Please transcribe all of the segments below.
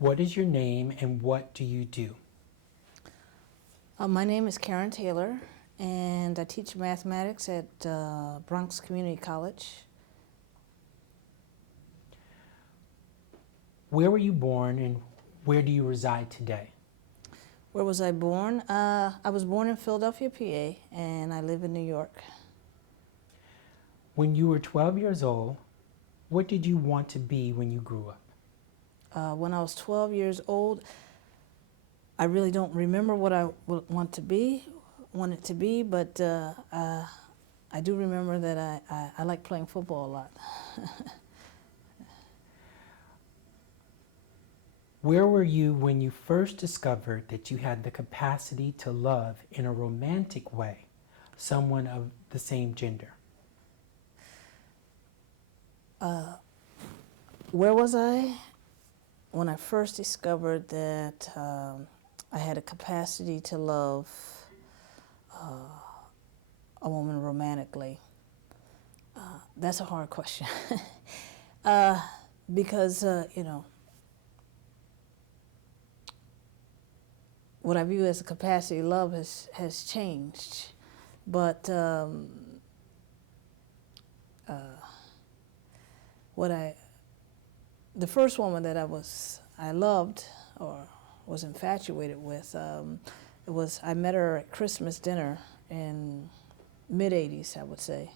What is your name and what do you do? My name is Karen Taylor, and I teach mathematics at Bronx Community College. Where were you born and where do you reside today? Where was I born? I was born in Philadelphia, PA, and I live in New York. When you were 12 years old, what did you want to be when you grew up? When I was 12 years old, I really don't remember what I wanted to be, but I do remember that I like playing football a lot. Where were you when you first discovered that you had the capacity to love in a romantic way someone of the same gender? Where was I? When I first discovered that I had a capacity to love a woman romantically. That's a hard question. Because, what I view as a capacity to love has changed. But the first woman that I loved or was infatuated with, I met her at Christmas dinner in mid-'80s, I would say,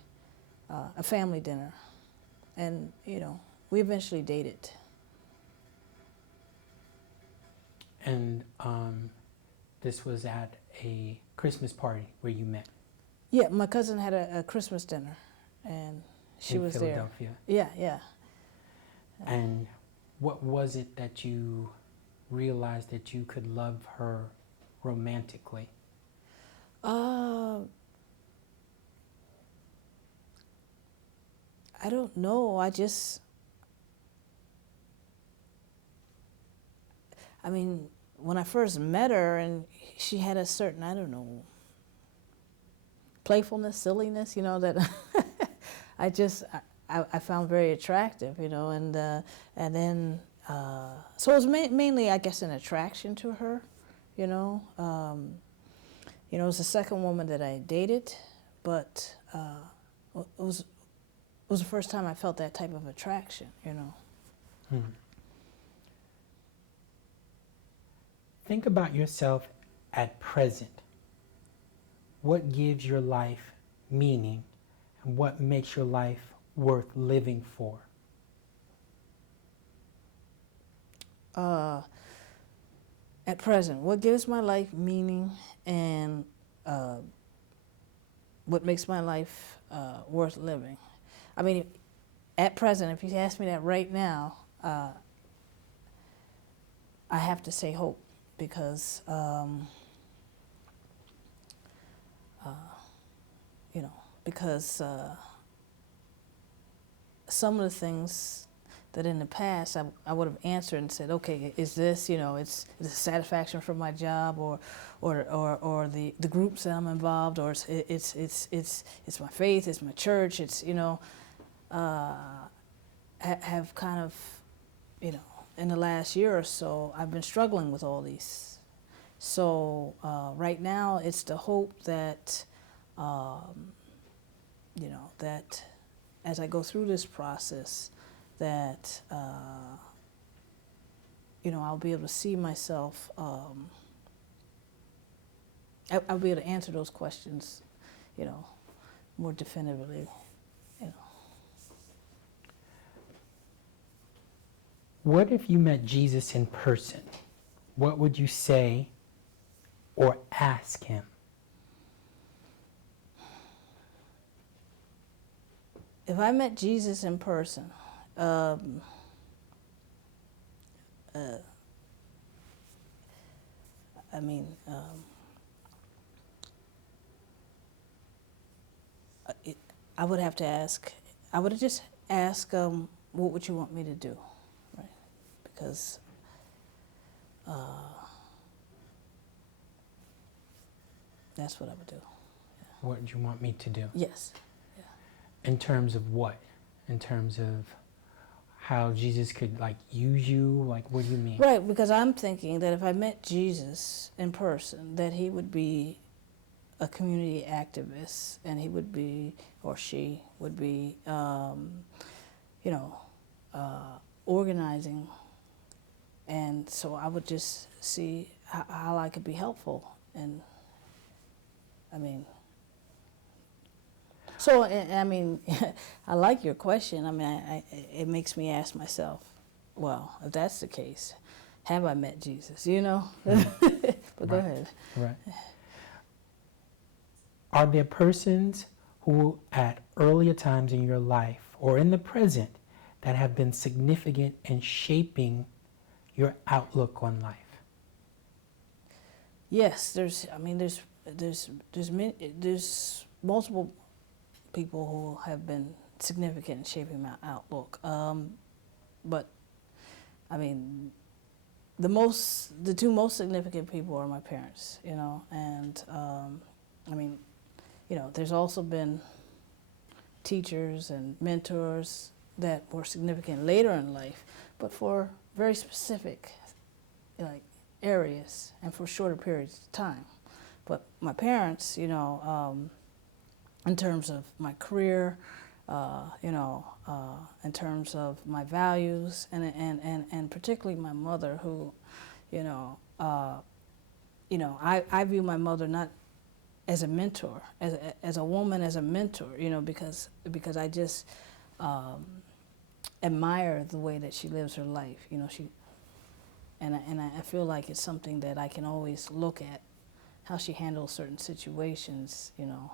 a family dinner. And, we eventually dated. And this was at a Christmas party where you met? Yeah, my cousin had a Christmas dinner, and she was there. In Philadelphia? Yeah. And what was it that you realized that you could love her romantically? I don't know. When I first met her, and she had a certain, I don't know, playfulness, silliness, that I found very attractive, and then so it was mainly, I guess, an attraction to her, It was the second woman that I dated, but it was the first time I felt that type of attraction, Think about yourself at present. What gives your life meaning and what makes your life worth living for? At present, what gives my life meaning and what makes my life worth living? At present, if you ask me that right now, I have to say hope, because some of the things that in the past I would have answered and said, okay, is this, it's a satisfaction from my job, or the groups that I'm involved, or it's my faith, it's my church, it's have kind of, in the last year or so, I've been struggling with all these. So right now, it's the hope that, that as I go through this process, that, I'll be able to see myself, I'll be able to answer those questions, more definitively, What if you met Jesus in person? What would you say or ask him? If I met Jesus in person, I would have to ask, I would have just asked, what would you want me to do, right? Because that's what I would do. Yeah. What do you want me to do? Yes. Yeah. In terms of what? In terms of how Jesus could like use you? Like, what do you mean? Right, because I'm thinking that if I met Jesus in person, that he would be a community activist, and he would be, or she would be, you know, organizing. And so I would just see how I could be helpful. And I mean, so, I mean, I like your question. I mean, it makes me ask myself, well, if that's the case, have I met Jesus, you know? But go ahead. Right. Are there persons who at earlier times in your life or in the present that have been significant in shaping your outlook on life? Yes, there's multiple people who have been significant in shaping my outlook. But I mean, the two most significant people are my parents, you know, and I mean, you know, there's also been teachers and mentors that were significant later in life, but for very specific, like, areas and for shorter periods of time. But my parents, you know, in terms of my career, you know, in terms of my values, and particularly my mother, who, you know, I view my mother not as a mentor, as a woman, as a mentor, you know, because I just admire the way that she lives her life, you know. And I feel like it's something that I can always look at, how she handles certain situations, you know,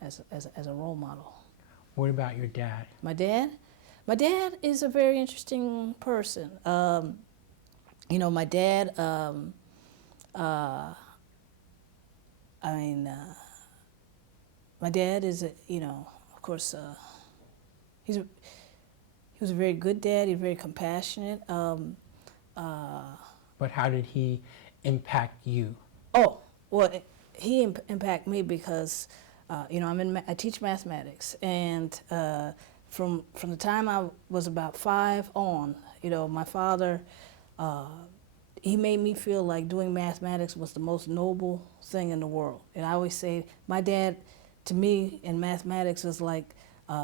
as a role model. What about your dad? My dad is a very interesting person. You know, my dad, my dad is, you know, of course, he was a very good dad. He's very compassionate. But how did he impact you? Oh, well, he impacted me because, you know, I teach mathematics, and from the time I was about 5 on, you know, my father, he made me feel like doing mathematics was the most noble thing in the world. And I always say, my dad, to me, in mathematics was like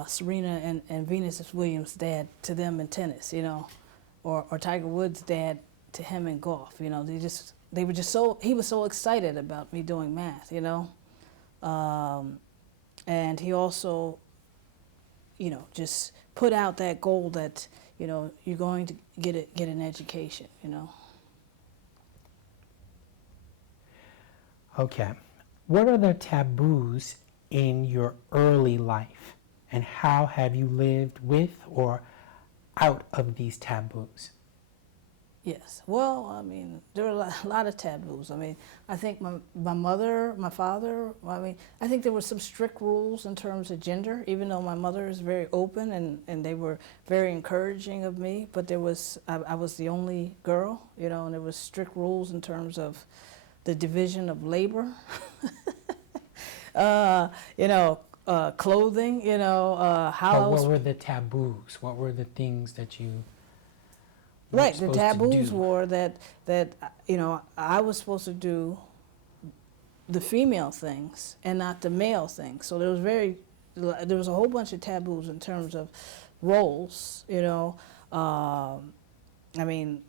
Serena and Venus Williams' dad to them in tennis, you know, or Tiger Woods' dad to him in golf. You know, he was so excited about me doing math, you know. And he also, you know, just put out that goal that, you know, you're going to get an education, you know. Okay. What are the taboos in your early life, and how have you lived with or out of these taboos? Yes. Well, I mean, there are a lot of taboos. I mean, I think my mother, my father, I mean, I think there were some strict rules in terms of gender, even though my mother is very open and they were very encouraging of me, but I was the only girl, you know, and there was strict rules in terms of the division of labor, you know, clothing, you know, how What were the taboos? What were the things that you Right, the taboos do? were that you know, I was supposed to do the female things and not the male things. So there was a whole bunch of taboos in terms of roles, you know. I mean,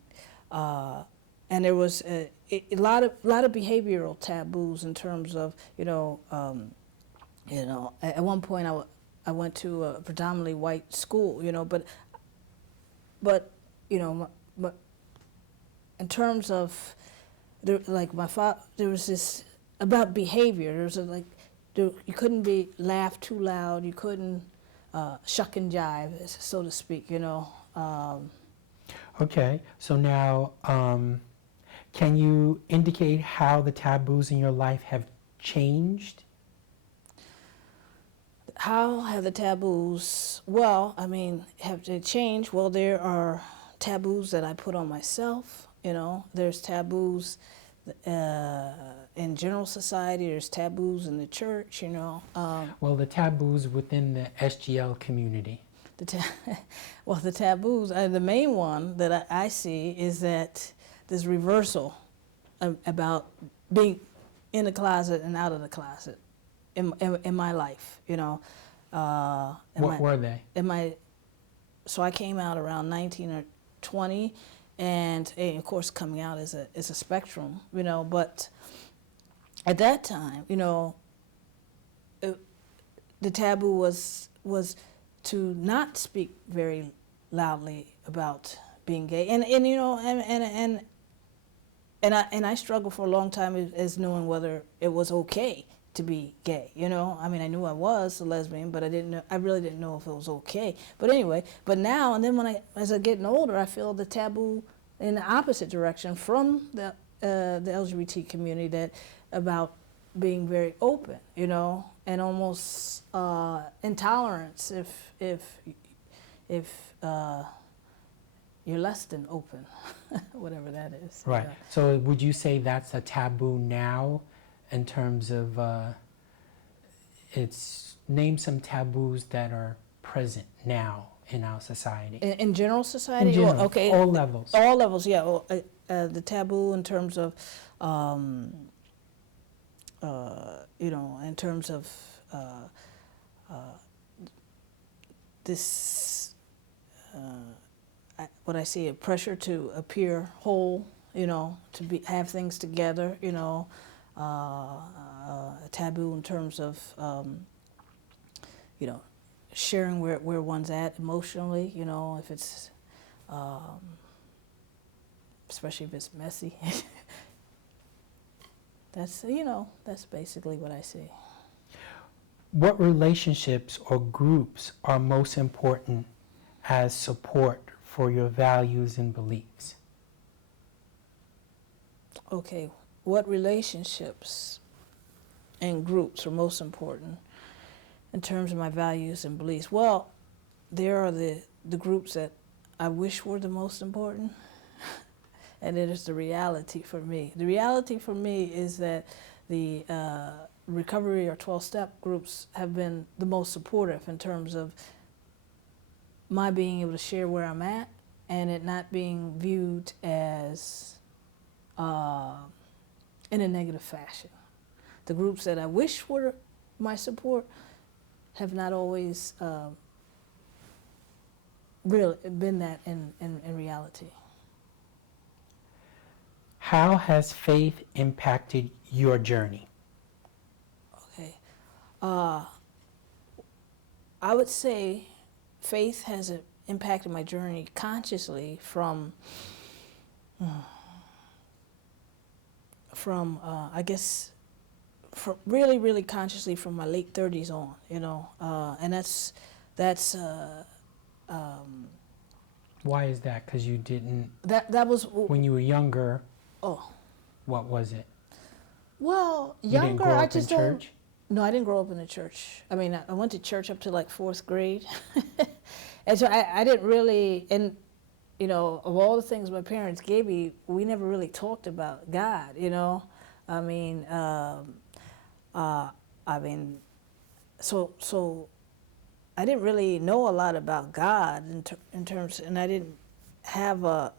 and there was a lot of behavioral taboos in terms of, you know, at one point I went to a predominantly white school, you know, but you know, but in terms of, like my father, there was this about behavior. There was you couldn't laugh too loud. You couldn't shuck and jive, so to speak. You know. Okay, so now, can you indicate how the taboos in your life have changed? How have the taboos? Well, I mean, have they changed? Well, there are taboos that I put on myself, you know. There's taboos in general society. There's taboos in the church, you know. Well, the taboos within the SGL community. Well, the taboos, the main one that I see is that this reversal about being in the closet and out of the closet in my life, you know. What were they? So I came out around 19 or 20, and of course coming out is a spectrum, you know, but at that time, you know, the taboo was to not speak very loudly about being gay, and you know, and I struggled for a long time as knowing whether it was okay to be gay. You know, I mean, I knew I was a lesbian, but I really didn't know if it was okay. But anyway, but now and then as I getting older, I feel the taboo in the opposite direction from the LGBT community, that about being very open, you know, and almost intolerance if you're less than open, whatever that is. Right. So would you say that's a taboo now, in terms of name some taboos that are present now in our society? In general society? In general, well, okay. all levels. All levels, yeah. Well, the taboo in terms of, you know, in terms of this, what I see, a pressure to appear whole, you know, to have things together, you know, a taboo in terms of, you know, sharing where one's at emotionally, you know, if it's, especially if it's messy. That's, you know, that's basically what I see. What relationships or groups are most important as support for your values and beliefs? Okay, what relationships and groups are most important in terms of my values and beliefs? Well, there are the groups that I wish were the most important, and it is the reality for me. The reality for me is that the recovery or 12-step groups have been the most supportive in terms of my being able to share where I'm at, and it not being viewed as in a negative fashion. The groups that I wish were my support have not always really been that in reality. How has faith impacted your journey? Okay. I would say faith has impacted my journey consciously from I guess, from really, really consciously from my late 30s on, you know, and that's Why is that? Because you didn't, that was when you were younger, oh, what was it? well, You didn't younger, grow I up in just don't. church? No, I didn't grow up in the church. I mean, I went to church up to like 4th grade. And so I didn't really, and, you know, of all the things my parents gave me, we never really talked about God, you know. I mean, so I didn't really know a lot about God in terms, and I didn't have a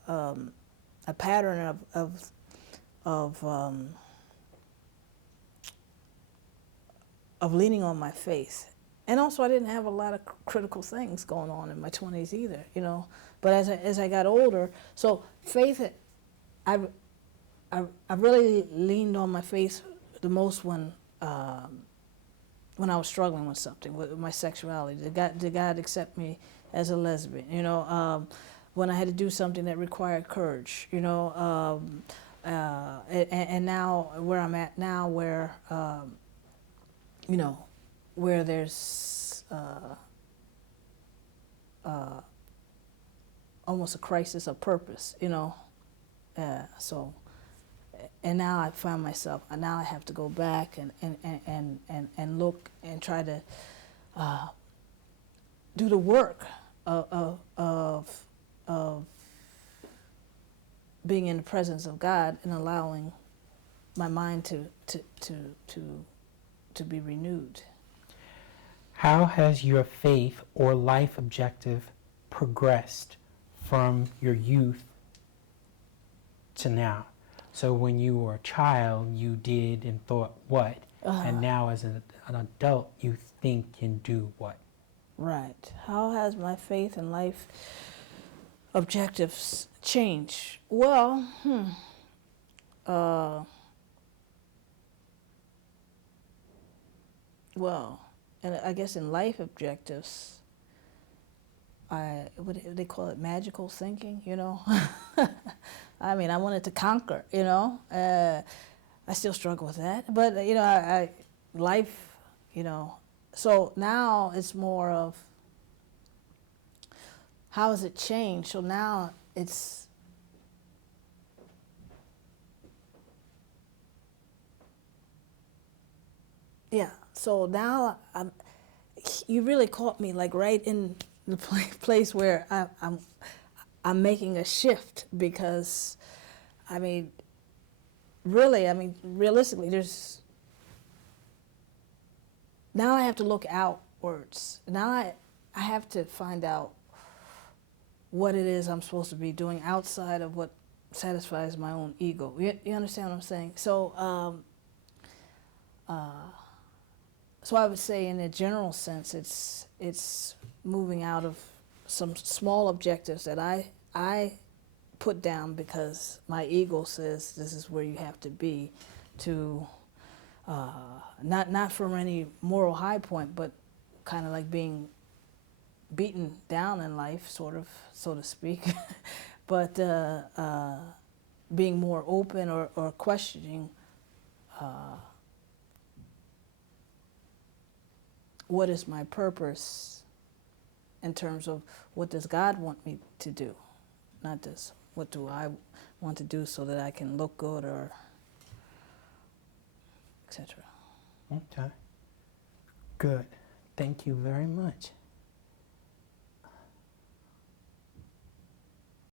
pattern of leaning on my faith. And also I didn't have a lot of critical things going on in my 20s either, you know. But as I got older, so faith, I really leaned on my faith the most when I was struggling with something, with my sexuality. Did God accept me as a lesbian? You know, when I had to do something that required courage, you know, and now where I'm at now, where you know, where there's almost a crisis of purpose, you know. So, and now I find myself, now I have to go back and look and try to do the work of being in the presence of God and allowing my mind to be renewed. How has your faith or life objective progressed from your youth to now? So when you were a child, you did and thought what? And now as an adult, you think and do what? Right. How has my faith and life objectives changed? Well, and I guess in life objectives, what do they call it, magical thinking, you know? I mean, I wanted to conquer, you know? I still struggle with that. But, you know, life, you know. So now it's more of, how has it changed? So now it's, yeah. So now you really caught me like right in the place where I'm making a shift, because, I mean, really, I mean, realistically, now I have to look outwards. Now I have to find out what it is I'm supposed to be doing outside of what satisfies my own ego. You understand what I'm saying? So, so I would say, in a general sense, it's moving out of some small objectives that I put down because my ego says this is where you have to be, to not from any moral high point, but kind of like being beaten down in life, sort of, so to speak, but being more open or questioning what is my purpose in terms of what does God want me to do, not just what do I want to do so that I can look good or etc. Okay. Good. Thank you very much.